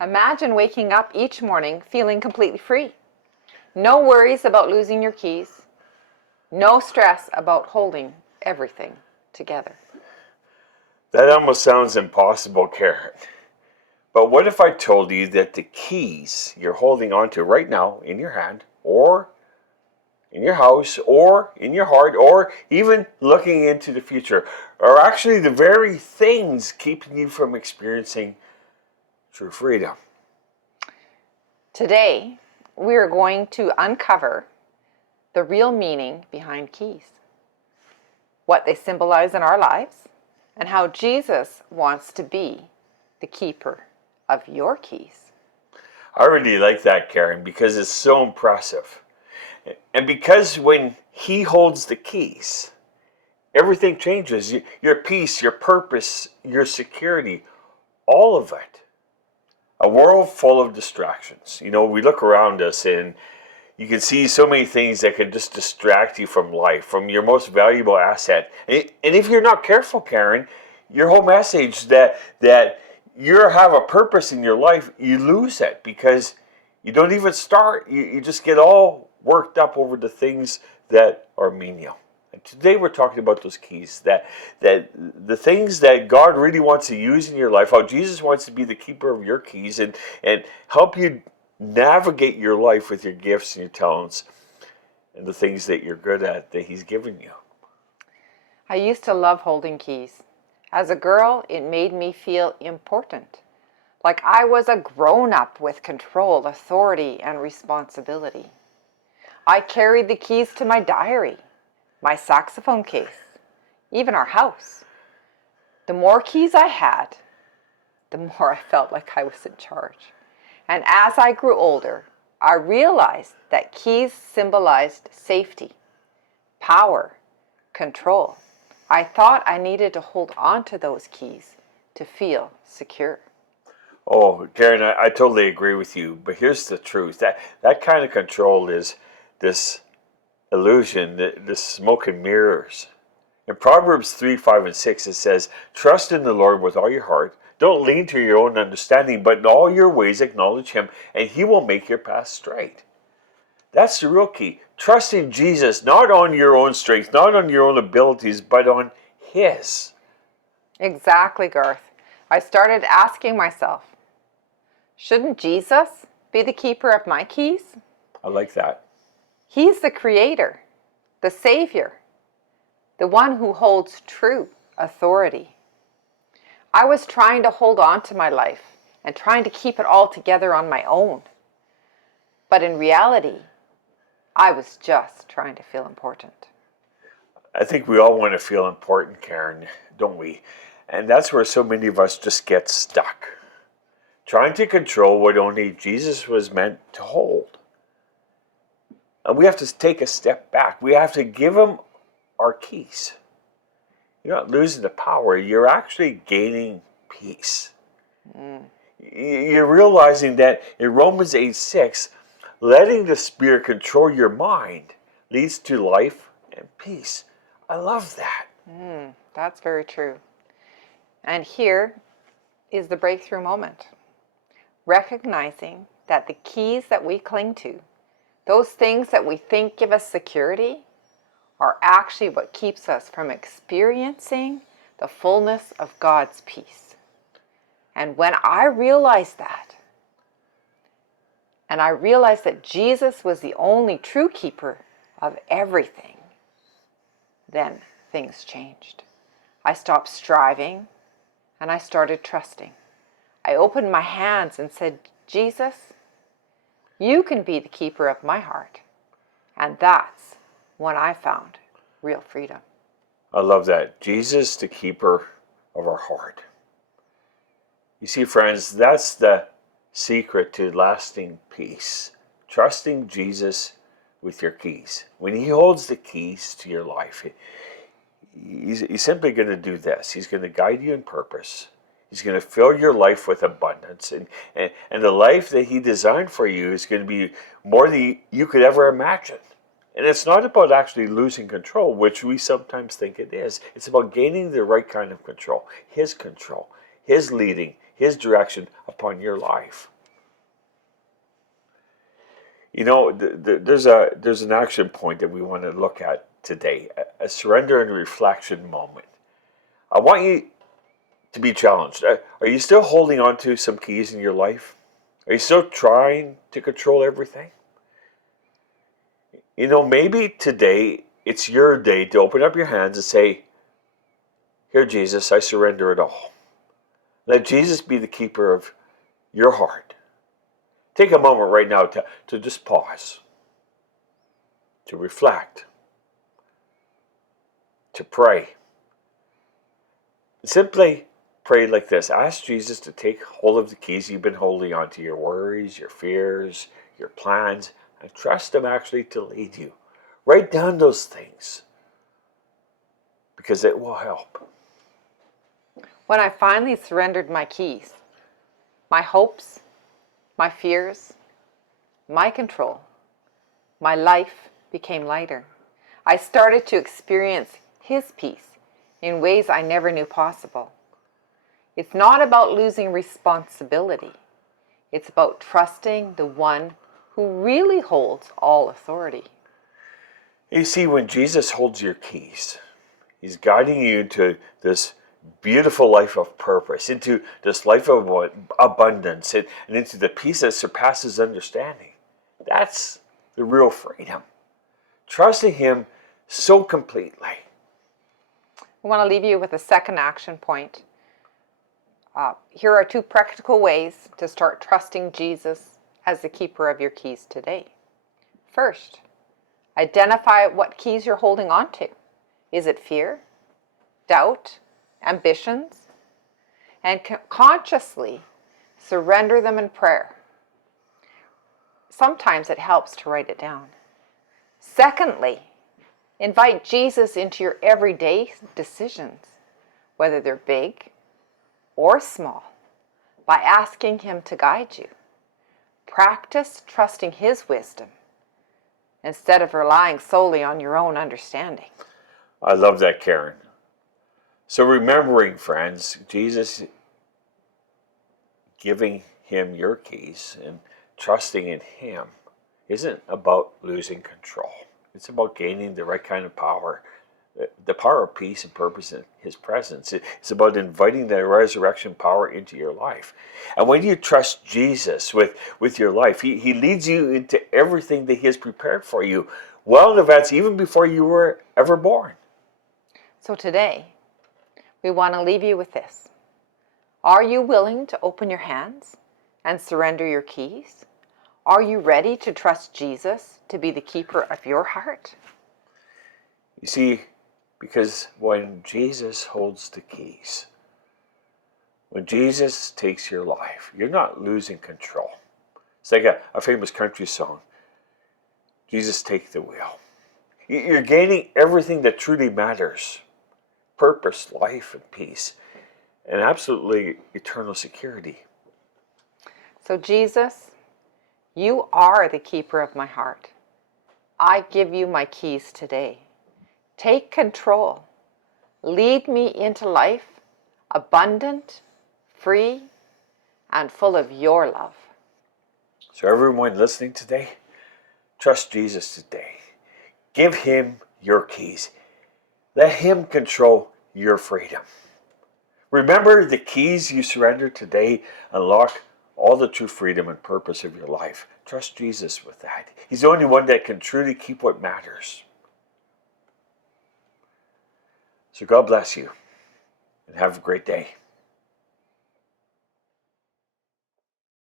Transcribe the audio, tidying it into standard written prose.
Imagine waking up each morning feeling completely free. No worries about losing your keys. No stress about holding everything together. That almost sounds impossible, Karen. But what if I told you that the keys you're holding on to right now in your hand, or in your house, or in your heart, or even looking into the future, are actually the very things keeping you from experiencing true freedom? Today, we are going to uncover the real meaning behind keys, what they symbolize in our lives, and how Jesus wants to be the keeper of your keys. I really like that, Karen, because it's so impressive. And because when he holds the keys, everything changes. Your peace, your purpose, your security, all of it. A world full of distractions. You know, we look around us and you can see so many things that can just distract you from life, from your most valuable asset. And if you're not careful, Karen, your whole message that you have a purpose in your life, you lose it because you don't even start. You just get all worked up over the things that are menial. And today we're talking about those keys, that the things that God really wants to use in your life, how Jesus wants to be the keeper of your keys and help you navigate your life with your gifts and your talents and the things that you're good at that he's given you. I used to love holding keys. As a girl, it made me feel important, like I was a grown-up with control, authority, and responsibility. I carried the keys to my diary, my saxophone case, even our house. The more keys I had, the more I felt like I was in charge. And as I grew older, I realized that keys symbolized safety, power, control. I thought I needed to hold on to those keys to feel secure. Oh, Karen, I totally agree with you. But here's the truth. That kind of control is this illusion, this smoke and mirrors. In Proverbs 3, 5, and 6, it says, "Trust in the Lord with all your heart. Don't lean to your own understanding, but in all your ways acknowledge him, and he will make your path straight." That's the real key. Trust in Jesus, not on your own strength, not on your own abilities, but on his. Exactly, Garth. I started asking myself, shouldn't Jesus be the keeper of my keys? I like that. He's the creator, the savior, the one who holds true authority. I was trying to hold on to my life and trying to keep it all together on my own. But in reality, I was just trying to feel important. I think we all want to feel important, Karen, don't we? And that's where so many of us just get stuck, trying to control what only Jesus was meant to hold. And we have to take a step back. We have to give him our keys. You're not losing the power. You're actually gaining peace. You're realizing that in Romans 8:6, letting the Spirit control your mind leads to life and peace. I love that. That's very true. And here is the breakthrough moment. Recognizing that the keys that we cling to, those things that we think give us security, are actually what keeps us from experiencing the fullness of God's peace. And when I realized that, and I realized that Jesus was the only true keeper of everything, then things changed. I stopped striving and I started trusting. I opened my hands and said, Jesus, you can be the keeper of my heart. And that's when I found real freedom. I love that. Jesus, the keeper of our heart. You see, friends, that's the secret to lasting peace. Trusting Jesus with your keys. When he holds the keys to your life, he's simply going to do this. He's going to guide you in purpose. He's going to fill your life with abundance. And the life that he designed for you is going to be more than you could ever imagine. And it's not about actually losing control, which we sometimes think it is. It's about gaining the right kind of control, his control. His leading, His direction upon your life. You know, there's an action point that we want to look at today, a surrender and reflection moment. I want you to be challenged. Are you still holding on to some keys in your life? Are you still trying to control everything? You know, maybe today it's your day to open up your hands and say, "Here, Jesus, I surrender it all." Let Jesus be the keeper of your heart. Take a moment right now to just pause, to reflect, to pray. Simply pray like this. Ask Jesus to take hold of the keys you've been holding on to, your worries, your fears, your plans, and trust Him actually to lead you. Write down those things because it will help. When I finally surrendered my keys, my hopes, my fears, my control, my life became lighter. I started to experience His peace in ways I never knew possible. It's not about losing responsibility. It's about trusting the one who really holds all authority. You see, when Jesus holds your keys, He's guiding you into this beautiful life of purpose, into this life of abundance, and into the peace that surpasses understanding. That's the real freedom. Trusting Him so completely. I want to leave you with a second action point. Here are 2 practical ways to start trusting Jesus as the keeper of your keys today. First, identify what keys you're holding on to. Is it fear, doubt, ambitions? And consciously surrender them in prayer. Sometimes it helps to write it down. Secondly, invite Jesus into your everyday decisions, whether they're big or small, by asking Him to guide you. Practice trusting His wisdom instead of relying solely on your own understanding. I love that, Karen. So remembering, friends, Jesus giving Him your keys and trusting in Him isn't about losing control. It's about gaining the right kind of power, the power of peace and purpose in His presence. It's about inviting the resurrection power into your life. And when you trust Jesus with your life, He leads you into everything that He has prepared for you, well in advance, even before you were ever born. So today, we want to leave you with this. Are you willing to open your hands and surrender your keys? Are you ready to trust Jesus to be the keeper of your heart? You see, because when Jesus holds the keys, when Jesus takes your life, you're not losing control. It's like a famous country song, Jesus, take the wheel. You're gaining everything that truly matters. Purpose, life, and peace, and absolutely eternal security. So Jesus, you are the keeper of my heart. I give you my keys today. Take control. Lead me into life abundant, free, and full of your love. So everyone listening today, trust Jesus today. Give Him your keys. Let Him control your freedom. Remember, the keys you surrender today unlock all the true freedom and purpose of your life. Trust Jesus with that. He's the only one that can truly keep what matters. So God bless you and have a great day.